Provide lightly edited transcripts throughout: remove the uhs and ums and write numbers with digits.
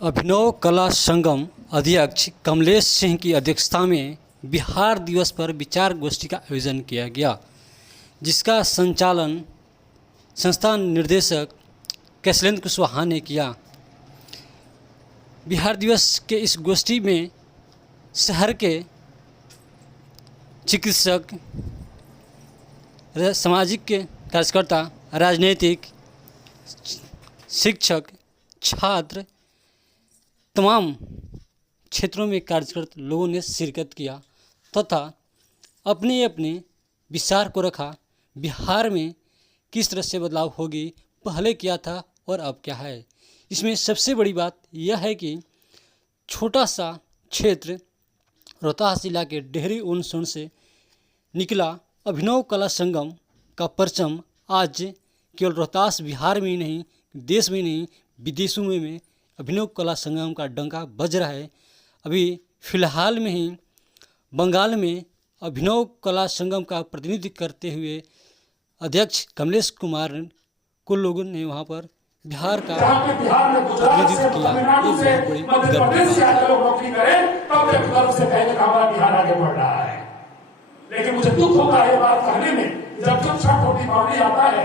अभिनव कला संगम अध्यक्ष कमलेश सिंह की अध्यक्षता में बिहार दिवस पर विचार गोष्ठी का आयोजन किया गया, जिसका संचालन संस्थान निर्देशक कैशलेंद्र कुशवाहा ने किया। बिहार दिवस के इस गोष्ठी में शहर के चिकित्सक, सामाजिक के कार्यकर्ता, राजनीतिक, शिक्षक, छात्र, तमाम क्षेत्रों में कार्यरत लोगों ने शिरकत किया तथा अपने अपने विचार को रखा। बिहार में किस तरह से बदलाव होगी, पहले क्या था और अब क्या है। इसमें सबसे बड़ी बात यह है कि छोटा सा क्षेत्र रोहतास जिला के डेहरी ओनसोन से निकला अभिनव कला संगम का परचम आज केवल रोहतास बिहार में ही नहीं, देश में नहीं, विदेशों में अभिनव कला संगम का डंका बज रहा है। अभी फिलहाल में ही बंगाल में अभिनव कला संगम का प्रतिनिधित्व करते हुए अध्यक्ष कमलेश कुमार को लोगों ने वहाँ पर बिहार का प्रतिनिधित्व किया। ये बहुत बड़ी गर्व की बात है। लेकिन मुझे दुख होता है बात कहने में, जब छठ और दीपावली आता है,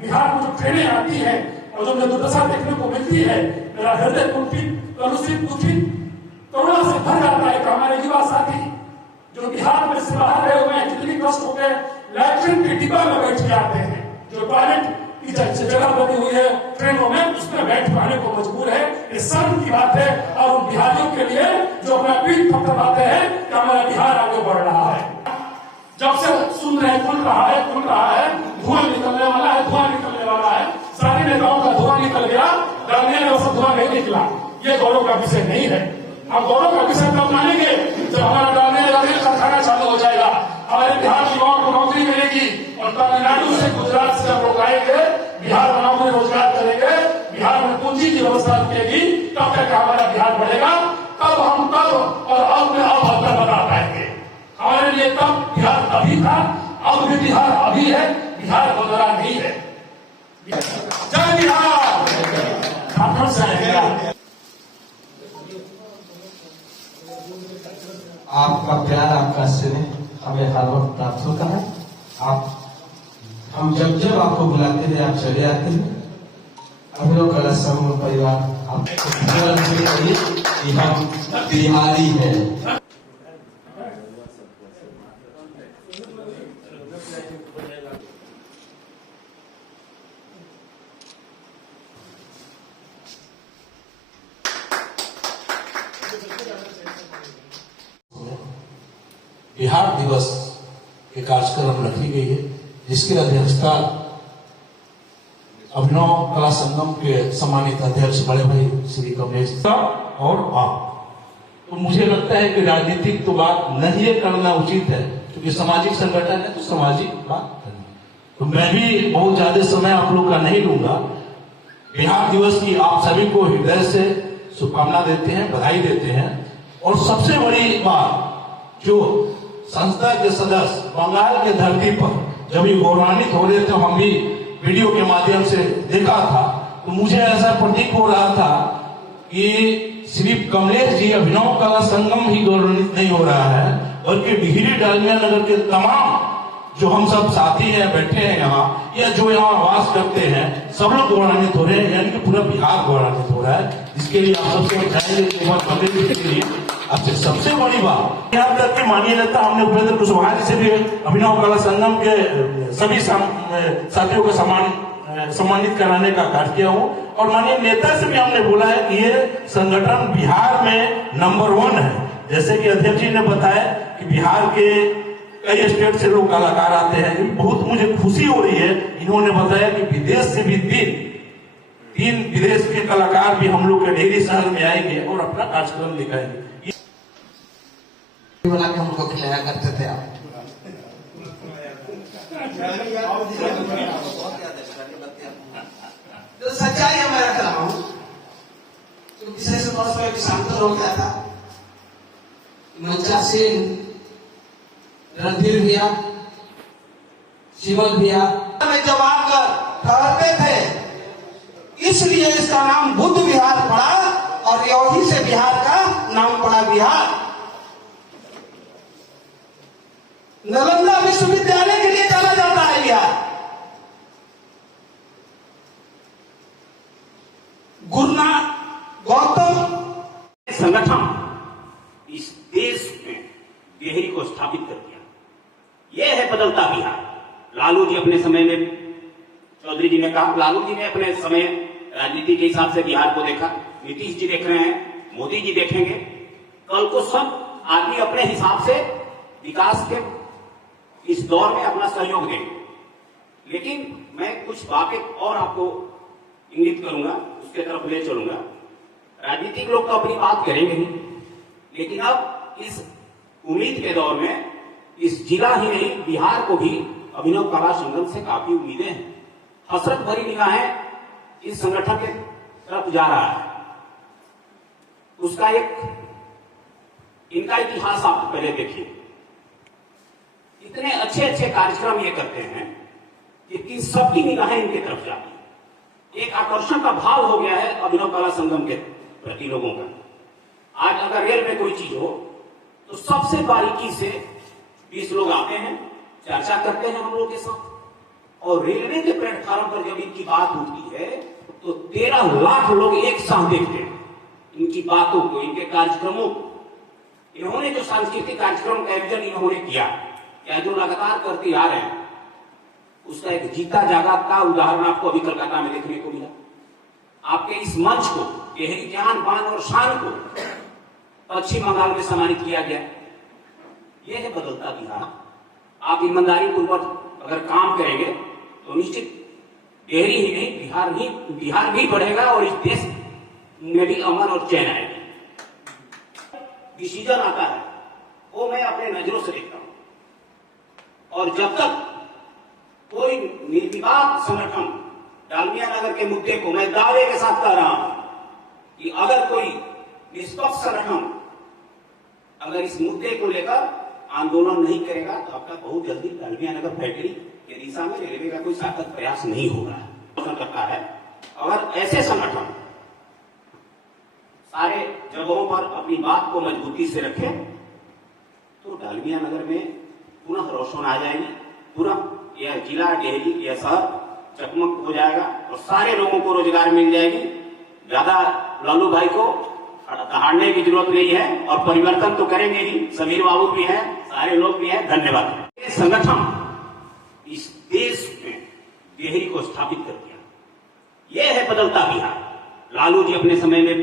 बिहार में जो ट्रेनें आती हैं और जो मुझे दुर्दशा देखने को मिलती है, मेरा हृदय कुंठित, कलुषित, दुखित, करुणा से भर जाता है कि हमारे युवा साथी जो बिहार में से बाहर गए हुए हैं, कितनी कष्ट हो गए, लैट्रिन के डिब्बा में बैठ के आते हैं। जो टॉयलेट की जगह बनी हुई है ट्रेनों में, उसमें बैठ पाने को मजबूर है। ये शर्म की बात है। और उन बिहारियों के लिए जो अपना पीठ थपथपाते हैं कि हमारा बिहार आगे बढ़ रहा है। जब से सुन रहे हैं, खुल रहा है, धुआं निकलने वाला है, धुआं निकलने वाला है, सारे नेताओं का धुआं निकल गया, डालने में सब धुआं नहीं निकला। ये गौरव का विषय नहीं है। हम गौरव का विषय तब मानेंगे जब हमारा डालने का खाना चालू हो जाएगा, हमारे बिहार युवाओं को नौकरी मिलेगी और तमिलनाडु से, गुजरात से जब लोग आएंगे, बिहार में नौकरी रोजगार करेंगे, बिहार में पूंजी की व्यवस्था रुकेगी, तब तक हमारा बिहार बढ़ेगा। तब हम तब और अब में अब अंतर बता पाएंगे। हमारे लिए तब बिहार अभी था, अब भी बिहार अभी है, बिहार बदला नहीं है। जय बिहार। झारखंड से आएगा। आपका प्यार, आपका स्नेह हमें हर वक्त प्राप्त होता है। हम जब जब आपको बुलाते हैं आप चले आते हैं। अभिनव कला संगम परिवार आप कि हम बिहारी हैं। बिहार दिवस के कार्यक्रम रखी गई है, जिसकी अध्यक्षता अभिनव कला संगम के सम्मानित अध्यक्ष बड़े भाई श्री कमलेश और आप। तो मुझे लगता है कि राजनीतिक तो बात नहीं करना उचित है, क्योंकि सामाजिक संगठन है तो सामाजिक बात करनी। तो मैं भी बहुत ज्यादा समय आप लोग का नहीं लूंगा। बिहार दिवस की आप सभी को हृदय से शुभकामना देते हैं, बधाई देते हैं। और सबसे बड़ी बात, जो संस्था के सदस्य बंगाल के धरती पर जब ये गौरवान्वित हो रहे थे, हम भी वीडियो के माध्यम से देखा था, तो मुझे ऐसा प्रतीक हो रहा था कि सिर्फ कमलेश जी अभिनव कला संगम ही गौरवान्वित नहीं हो रहा है, बल्कि डिहरी डालमिया नगर के तमाम जो हम सब साथी हैं, बैठे हैं यहाँ, या जो यहाँ वास करते हैं, सब लोग गौरवान्वित हो रहे हैं। यानी कि पूरा बिहार गौरवान्वित हो रहा है। इसके लिए आप सबसे बधाई। अच्छा, सबसे बड़ी बात यहाँ तक कि माननीय नेता हमने उपेंद्र कुशवाहा जी से भी अभिनव कला संगम के सभी साथियों को सम्मानित कराने का कार्य किया हूँ। और माननीय नेता से भी हमने बोला है कि ये संगठन बिहार में नंबर 1 है। जैसे कि अध्यक्ष जी ने बताया कि बिहार के कई स्टेट से लोग कलाकार आते हैं। बहुत मुझे खुशी हो रही है। इन्होंने बताया कि विदेश से भी तीन विदेश के कलाकार भी हम लोग के डेहरी शहर में आएंगे और अपना कार्यक्रम दिखाएंगे। बना के हमको खिलाया करते थे आप। तो सच्चाई है, मैं रख रहा हूँ। तो पिछले से वर्ष में शांत हो गया था। मंचा सिंह, रणधीर भैया, शिवल भैया में जब आकर ठहरते थे, इसलिए इसका नाम बुद्ध विहार पड़ा। और ये संगठन इस देश में डेहरी को स्थापित कर दिया। यह है बदलता बिहार। लालू जी अपने समय में, चौधरी जी ने कहा, लालू जी ने अपने समय राजनीति के हिसाब से बिहार को देखा, नीतीश जी देख रहे हैं, मोदी जी देखेंगे। कल को सब आदमी अपने हिसाब से विकास के इस दौर में अपना सहयोग देंगे। लेकिन मैं कुछ बातें और आपको इंगित करूंगा, उसके तरफ ले चलूंगा। राजनीतिक लोग तो अपनी बात करेंगे ही, लेकिन अब इस उम्मीद के दौर में इस जिला ही नहीं बिहार को भी अभिनव कला संगम से काफी उम्मीदें हैं। हसरत भरी निगाहें इस संगठन के तरफ जा रहा है। उसका इनका इतिहास आप पहले देखिए। इतने अच्छे अच्छे कार्यक्रम ये करते हैं कि सबकी निगाहें इनके तरफ जाती है। एक आकर्षण का भाव हो गया है अभिनव कला संगम के प्रति लोगों का। आज अगर रेल में कोई चीज हो तो सबसे बारीकी से 20 लोग आते हैं, चर्चा करते हैं हम लोग के साथ, और रेलवे के प्लेटफॉर्म पर जब इनकी बात उठती है तो 13 लाख लोग एक साथ देखते हैं इनकी बातों को, इनके कार्यक्रमों को। इन्होंने जो सांस्कृतिक कार्यक्रम का आयोजन इन्होंने किया या जो लगातार करते आ रहे हैं, उसका एक जीता जागता उदाहरण आपको अभी कलकत्ता में देखने को मिला। आपके इस मंच को, डेहरी जान बान और शान को पश्चिम बंगाल में सम्मानित किया गया। यह है बदलता बिहार। आप ईमानदारी पूर्वक अगर काम करेंगे तो निश्चित डेहरी ही नहीं बिहार भी बढ़ेगा और इस देश में भी अमन और चैन आएगा। डिसीजन आता है वो मैं अपने नजरों से देखता हूं, और जब तक कोई निर्विवाद संगठन डालमिया नगर के मुद्दे को, मैं दावे के साथ कह रहा हूं कि अगर कोई निष्पक्ष संगठन अगर इस मुद्दे को लेकर आंदोलन नहीं करेगा तो आपका बहुत जल्दी डालमिया नगर फैक्ट्री के दिशा में रेलवे का कोई सार्थक प्रयास नहीं होगा करता है। अगर ऐसे संगठन सारे जगहों पर अपनी बात को मजबूती से रखें तो डालमिया नगर में पुनः रोशन आ जाएगी। पूरा यह जिला डेहरी, यह शहर चकमक हो जाएगा और सारे लोगों को रोजगार मिल जाएगी। ज्यादा लालू भाई को दहाड़ने की जरूरत नहीं है, और परिवर्तन तो करेंगे ही। समीर बाबू भी हैं, सारे लोग भी हैं। धन्यवाद। ये संगठन इस देश में डेहरी को स्थापित कर दिया। यह है बदलता बिहार। लालू जी अपने समय में,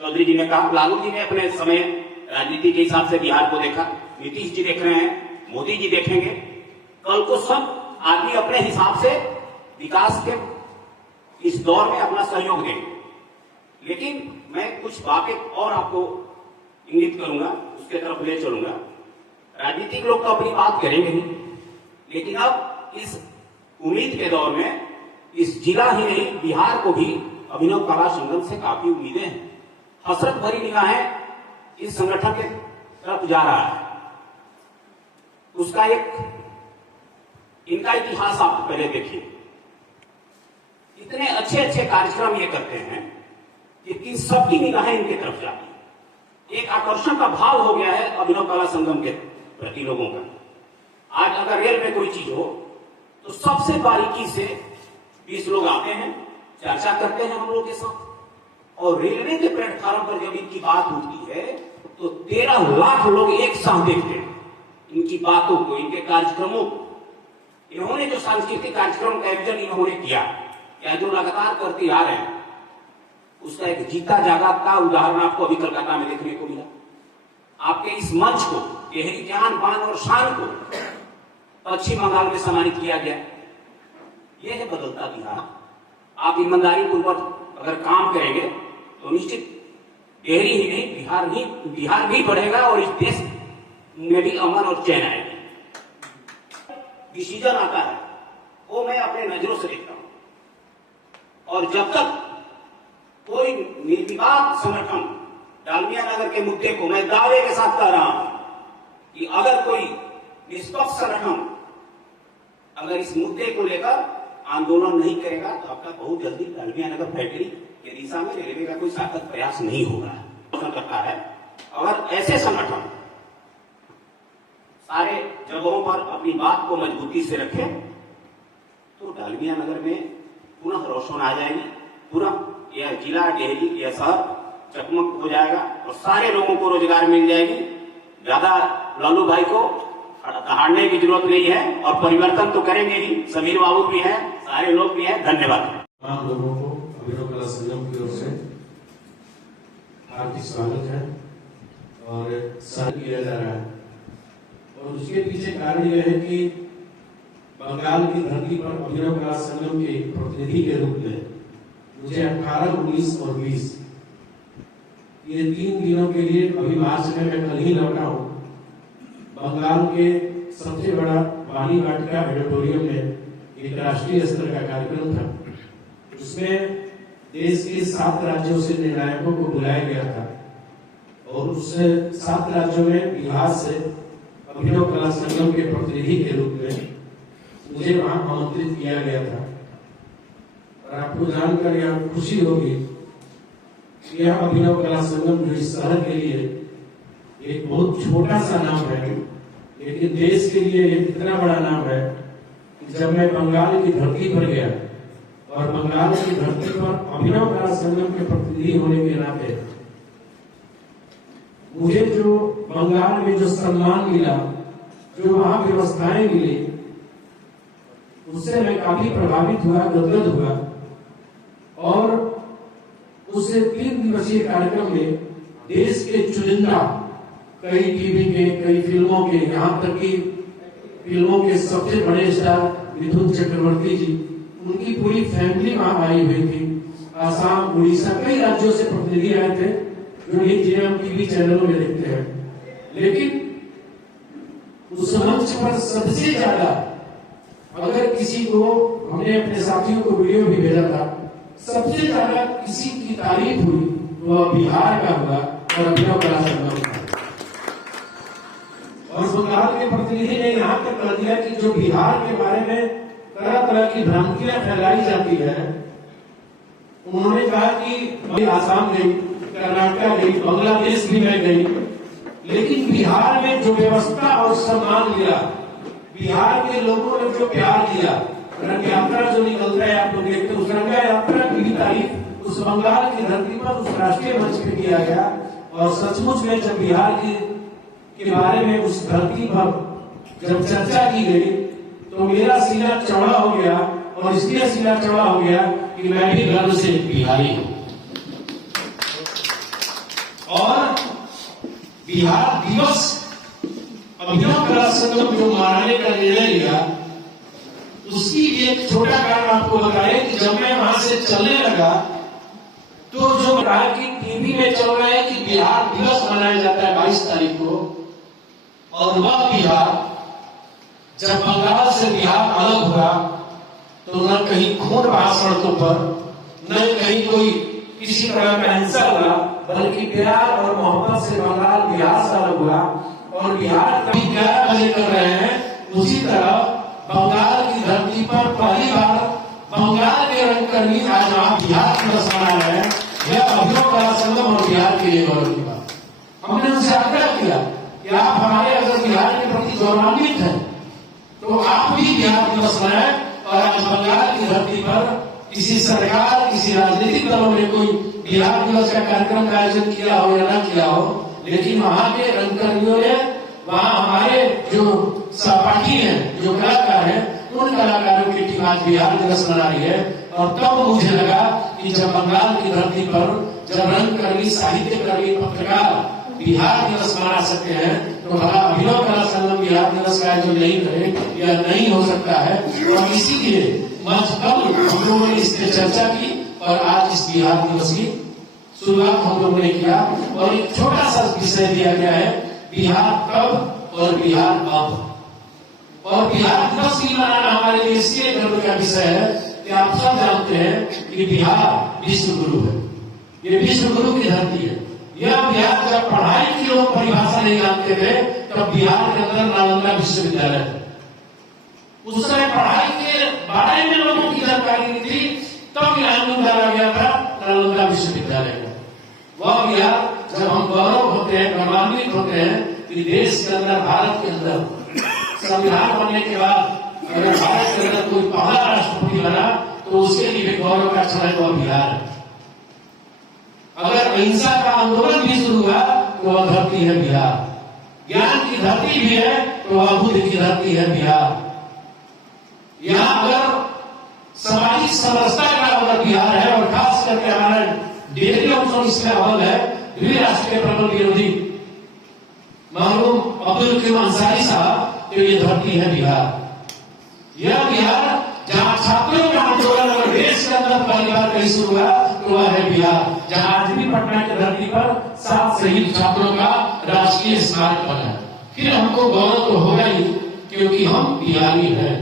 चौधरी जी ने कहा, लालू जी ने अपने समय राजनीति के हिसाब से बिहार को देखा, नीतीश जी देख रहे हैं, मोदी जी देखेंगे। कल को सब आदमी अपने हिसाब से विकास के इस दौर में अपना सहयोग देंगे। लेकिन मैं कुछ बातें और आपको इंगित करूंगा, उसके तरफ ले चलूंगा। राजनीतिक लोग तो अपनी बात करेंगे ही, लेकिन अब इस उम्मीद के दौर में इस जिला ही नहीं बिहार को भी अभिनव कला संगम से काफी उम्मीदें हैं। हसरत भरी निगाहें इस संगठन के तरफ जा रहा है। उसका इनका इतिहास आप पहले देखिए। इतने अच्छे अच्छे कार्यक्रम ये करते हैं कि सबकी निगाहें इनके तरफ जाती है। एक आकर्षण का भाव हो गया है अभिनव कला संगम के प्रति लोगों का। आज अगर रेल में कोई चीज हो तो सबसे बारीकी से 20 लोग आते हैं, चर्चा करते हैं हम लोग के साथ, और रेलवे के प्लेटफॉर्म पर जब इनकी बात उठती है तो 13 लाख लोग एक साथ देखते हैं इनकी बातों को, इनके कार्यक्रमों को। इन्होंने जो सांस्कृतिक कार्यक्रम का आयोजन इन्होंने किया या जो लगातार करते आ रहे हैं, उसका एक जीता जागता उदाहरण आपको अभी कलकत्ता में देखने को मिला। आपके इस मंच को, डेहरी जान बान और शान को पश्चिम बंगाल में सम्मानित किया गया। यह है बदलता बिहार। आप ईमानदारी पूर्वक अगर काम करेंगे तो निश्चित डेहरी ही नहीं बिहार भी बढ़ेगा और इस देश में भी अमन और चैन आएगा। डिसीजन आता है वो मैं अपने नजरों से देखता हूं, और जब तक कोई निर्विवाद संगठन डालमिया नगर के मुद्दे को, मैं दावे के साथ कह रहा हूं कि अगर कोई निष्पक्ष संगठन अगर इस मुद्दे को लेकर आंदोलन नहीं करेगा तो आपका बहुत जल्दी डालमिया नगर फैक्ट्री के दिशा में रेलवे का कोई सार्थक प्रयास नहीं होगा करता है। अगर ऐसे संगठन सारे जगहों पर अपनी बात को मजबूती से रखें तो डालमिया नगर में पुनः रोशन आ जाएगी। पूरा यह जिला डेहरी, यह शहर चकमक हो जाएगा और सारे लोगों को रोजगार मिल जाएगी। ज्यादा लालू भाई को दहाड़ने की जरूरत नहीं है और परिवर्तन तो करेंगे ही। समीर बाबू भी हैं, सारे लोग भी हैं। धन्यवाद। तमाम लोगों को अभिनव कला संगम की ओर से हार्दिक स्वागत है और सहयोग किया जा रहा है। और उसके पीछे कारण यह है कि बंगाल की धरती पर अभिनव कला संगम के प्रतिनिधि के रूप में मुझे 18, 19 और 20 ये 3 दिनों के लिए अभी मार्च में मैं कल ही लौटा हूँ। बंगाल के सबसे बड़ा वाणी वाटिका ऑडिटोरियम में एक राष्ट्रीय स्तर का कार्यक्रम था। उसमें देश के 7 राज्यों से निर्णायकों को बुलाया गया था और उस 7 राज्यों में बिहार से अभिनव कला संगम के प्रतिनिधि के रूप में मुझे वहां आमंत्रित किया गया था। और आपको जानकर यह खुशी होगी कि यह अभिनव कला संगम जो इस शहर के लिए एक बहुत छोटा सा नाम है, लेकिन देश के लिए एक इतना बड़ा नाम है कि जब मैं बंगाल की धरती पर गया और बंगाल की धरती पर अभिनव कला संगम के प्रतिनिधि होने के नाते मुझे जो बंगाल में जो सम्मान मिला, जो वहां व्यवस्थाएं मिली, उससे मैं काफी प्रभावित हुआ, गदगद हुआ। और उस 3 दिवसीय कार्यक्रम में देश के चुनिंदा कई टीवी के, कई फिल्मों के, यहाँ तक कि फिल्मों के सबसे बड़े स्टार मिथुन चक्रवर्ती जी, उनकी पूरी फैमिली वहां आई हुई थी। आसाम, उड़ीसा, कई राज्यों से प्रतिनिधि आए थे जो जिन्हें हम टीवी चैनलों में देखते हैं। लेकिन उस मंच पर सबसे ज्यादा, अगर किसी को, हमने अपने साथियों को वीडियो भी भेजा था, सबसे ज्यादा किसी की तारीफ हुई वो बिहार का हुआ और अभिनव कला संगम का। और बंगाल के प्रतिनिधि ने यहाँ तक कह दिया कि जो बिहार के बारे में तरह तरह की भ्रांतियां फैलाई जाती है, उन्होंने कहा कि आसाम गई, कर्नाटक गई, बांग्लादेश भी मैं गई, लेकिन बिहार में जो व्यवस्था और सम्मान मिला, बिहार के लोगों ने जो प्यार दिया, रंग यात्रा जो निकलता है आप लोग देखते हैं, उस रंग यात्रा की भी तारीफ उस बंगाल की धरती पर उस राष्ट्रीय मंच पे किया गया। और सचमुच में जब बिहार के बारे में उस धरती पर जब चर्चा की गई तो मेरा सीना चौड़ा हो गया। और इसलिए सीना चौड़ा हो गया कि मैं भी गर्व से बिहारी हूं। और बिहार दिवस अभिनव कला संगम जो मनाने का निर्णय लिया, उसकी एक छोटा कारण आपको बताएं कि जब मैं वहां से चलने लगा तो जो कहा कि टीवी में चल रहा है कि बिहार दिवस मनाया जाता है 22 तारीख को, और वह बिहार जब बंगाल से बिहार अलग हुआ तो न कहीं खून बहा सड़कों पर, न कहीं कोई किसी तरह का हिंसा हुआ, बल्कि प्यार और मोहब्बत से बंगाल बिहार से अलग हुआ। और बिहार कभी 11 बजे कर रहे हैं, उसी तरह बंगाल की धरती पर पहली बार बंगाल के रंगकर्मी आज वहां बिहार दिवस मना रहे हैं। यह अभिनव कला संगम और बिहार के लिए गौरव की बात। हमने उनसे आग्रह किया कि आप हमारे अगर बिहार के प्रति गौरवान्वित हैं तो आप भी बिहार दिवस मनाएं। और आज बंगाल की धरती पर किसी सरकार, किसी राजनीतिक दलों ने कोई बिहार दिवस का कार्यक्रम का आयोजन किया हो या न किया हो, लेकिन वहां के रंगकर्मियों ने, वहां हमारे जो सहपाठी हैं, जो कलाकार हैं, उन कलाकारों की टीम आज बिहार दिवस मना रही है। और तब मुझे लगा कि जब बंगाल की धरती पर जब रंगकर्मी, साहित्यकर्मी, पत्रकार बिहार दिवस मना सकते हैं तो भला अभिनव कला संगम बिहार दिवस का आयोजन नहीं करे या नहीं हो सकता है। और इसीलिए मंच कल हम लोगों ने इस पर चर्चा की और आज इस बिहार दिवस की शुरुआत हम लोगों ने किया। और एक छोटा सा विषय दिया गया है, बिहार कब और बिहार अब। और बिहार दिवस भी मनाना हमारे लिए इसलिए गर्व का विषय है कि आप सब जानते हैं कि बिहार विश्व गुरु है, ये विश्व गुरु की धरती है। यह बिहार जब पढ़ाई की लोग परिभाषा नहीं जानते थे तब बिहार के अंदर नालंदा विश्वविद्यालय था। उस समय पढ़ाई के बारे में लोगों की जानकारी नहीं थी, तब नाम डाला गया था नालंदा विश्वविद्यालय का। वह बिहार जब हम गौरव होते हैं, गौरवान्वित होते हैं कि देश के अंदर, भारत के अंदर संविधान बनने के बाद अगर भारत के अंदर कोई पहला राष्ट्रपति बना तो उसके लिए गौरव का क्षण वह बिहार है। अगर अहिंसा का आंदोलन भी शुरू हुआ तो वह धरती है बिहार। ज्ञान की धरती भी है तो वह बुद्ध की धरती है बिहार। यहाँ अगर सामाजिक समरसता का अगर बिहार है और खास करके हमारा डेली ऑप्शन इसमें अव्वल है, राष्ट्र के प्रबल विरोधी मरहूम अब्दुल करीम अंसारी साहब, तो ये धरती है बिहार। यह बिहार जहाँ छात्रों का आंदोलन अगर देश के अंदर पहली बार कहीं शुरू हुआ तो वह है बिहार, जहाँ आज भी पटना की धरती पर 7 शहीद छात्रों का राष्ट्रीय स्मारक बना है। फिर हमको गौरव तो होगा ही, क्योंकि हम बिहारी हैं।